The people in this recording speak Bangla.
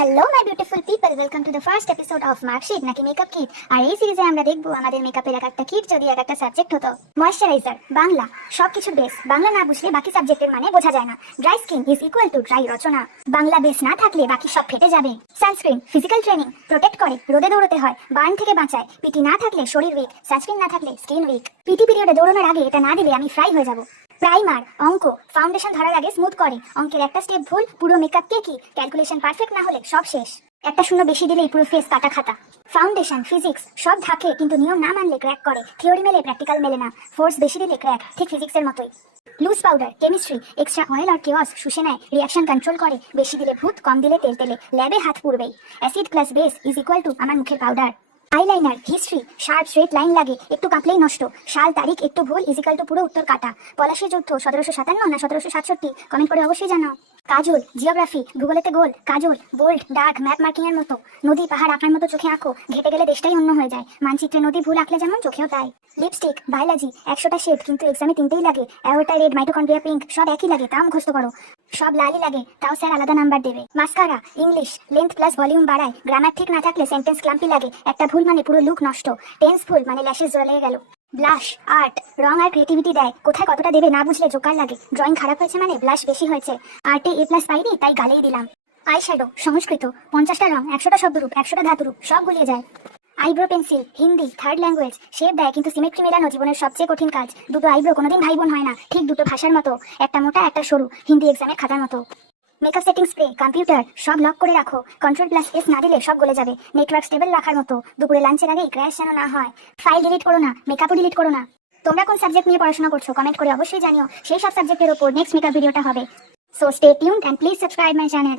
Hello my beautiful people, welcome to the first episode of marksheet নাকি মেকআপ কিট। আর এই সিরিজে আমরা দেখবো আমাদের মেকআপের এক একটা কিট যদি এক একটা সাবজেক্ট হতো। ময়েশ্চারাইজার বাংলা, সবকিছুর বেস। বাংলা না বুঝলে বাকি সাবজেক্টের মানে বোঝা যায় না। Dry skin is equal to dry রচনা। বাংলা বেস না থাকলে বাকি সব ফেটে যাবে। সানস্ক্রিন ফিজিক্যাল ট্রেনিং, প্রোটেক্ট করে, রোদে দৌড়তে হয়, বার্ন থেকে বাঁচায়। পিটি না থাকলে শরীর উইক, সানস্ক্রিন না থাকলে স্কিন উইক। পিটি পিরিয়ডে দৌড়ানোর আগে এটা না দিলে আমি ফ্রাই হয়ে যাব। প্রাইমার অঙ্ক, ফাউন্ডেশন ধরার আগে স্মুথ করে। অঙ্কের একটা স্টেপ ভুল, পুরো মেকআপকে কি ক্যালকুলেশন পারফেক্ট না হলে সব শেষ। একটা শূন্য বেশি দিলেই পুরো ফেস কাটা খাতা। ফাউন্ডেশন ফিজিক্স সব ঢাকে, কিন্তু নিয়ম না মানলে ক্র্যাক করে। থিওরি মেলে প্র্যাকটিক্যাল মেলে না, ফোর্স বেশি দিলে ক্র্যাক, ঠিক ফিজিক্সের মতোই। Loose powder chemistry, extra oil আর কেওস শুষে নেয়, রিয়াকশন কন্ট্রোল করে। বেশি দিলে ভূত, কম দিলে তেল তেলে, ল্যাবে হাত পুড়বেই। Acid plus base is equal to আমার মুখের powder. Eyeliner history, sharp straight line লাগে, একটু কাঁপলেই নষ্ট। সাল তারিখ একটু ভুল ইজিক্যাল টু পুরো উত্তর কাটা। পলাশী যুদ্ধ 1757 না 1767, কমেন্ট করে অবশ্যই জানাও। কাজল জিওগ্রাফি, ভূগোলেতে গোল, কাজল বোল্ড ডার্ক ম্যাপ মার্কিং এর মতো। নদী পাহাড় আঁকার মতো চোখে আঁকো, ঘেটে গেলে দেশটাই অন্য হয়ে যায়। মানচিত্রে নদী ভুল আঁকলে যেমন চোখেও তাই। লিপস্টিক বায়োলজি 100টা শেড, কিন্তু এক্সামে 3টেই লাগে। অ্যাওরটা রেড, মাইটোকন্ড্রিয়া পিঙ্ক, সব একই লাগে, তাও মুখস্থ করো। সব লালই লাগে, তাও স্যার আলাদা নাম্বার দেবে। Mascara English, length plus volume বাড়ায়। গ্রামার ঠিক না থাকলে সেন্টেন্স ক্লাম্পি লাগে। একটা ভুল মানে পুরো লুক নষ্ট। টেন্স ভুল মানে ল্যাশেস জোড়া লেগে গেল। ব্লাশ আর্ট, রং আর ক্রিয়েটিভিটি দেয়। কোথায় কতটা দেবে না বুঝলে জোকার লাগে। ড্রয়িং খারাপ হয়েছে মানে ব্লাশ বেশি হয়েছে। আর্টে A+ পাইনি, তাই গালেই দিলাম। আই শ্যাডো সংস্কৃত, 50টা রং, 100টা শব্দরূপ, 100টা ধাতুরূপ, সব গুলিয়ে যায়। Eyebrow pencil Hindi, third language, shape দেয় কিন্তু সিমেট্রি মেলানো জীবনের সবচেয়ে কঠিন কাজ। দুটো আইব্রো কোনোদিন ভাই বোন হয় না, ঠিক দুটো ভাষার মতো, একটা মোটা একটা সরু, হিন্দি এক্সামের খাতার মতো। মেকআপ সেটিং স্প্রে কম্পিউটার, সব লক করে রাখো। কন্ট্রোল+S না দিলে সব গলে যাবে। নেটওয়ার্ক স্টেবল রাখার মতো, দুপুরে লাঞ্চের আগেই ক্র্যাশ যেন না হয়। ফাইল ডিলিট করো না, মেকআপও ডিলিট করো না। তোমরা কোন সাবজেক্ট নিয়ে পড়াশোনা করছো কমেন্ট করে অবশ্যই জানিও। সেই সব সাবজেক্টের উপর নেক্সট মেকআপ ভিডিওটা হবে। So stay tuned and please subscribe my channel.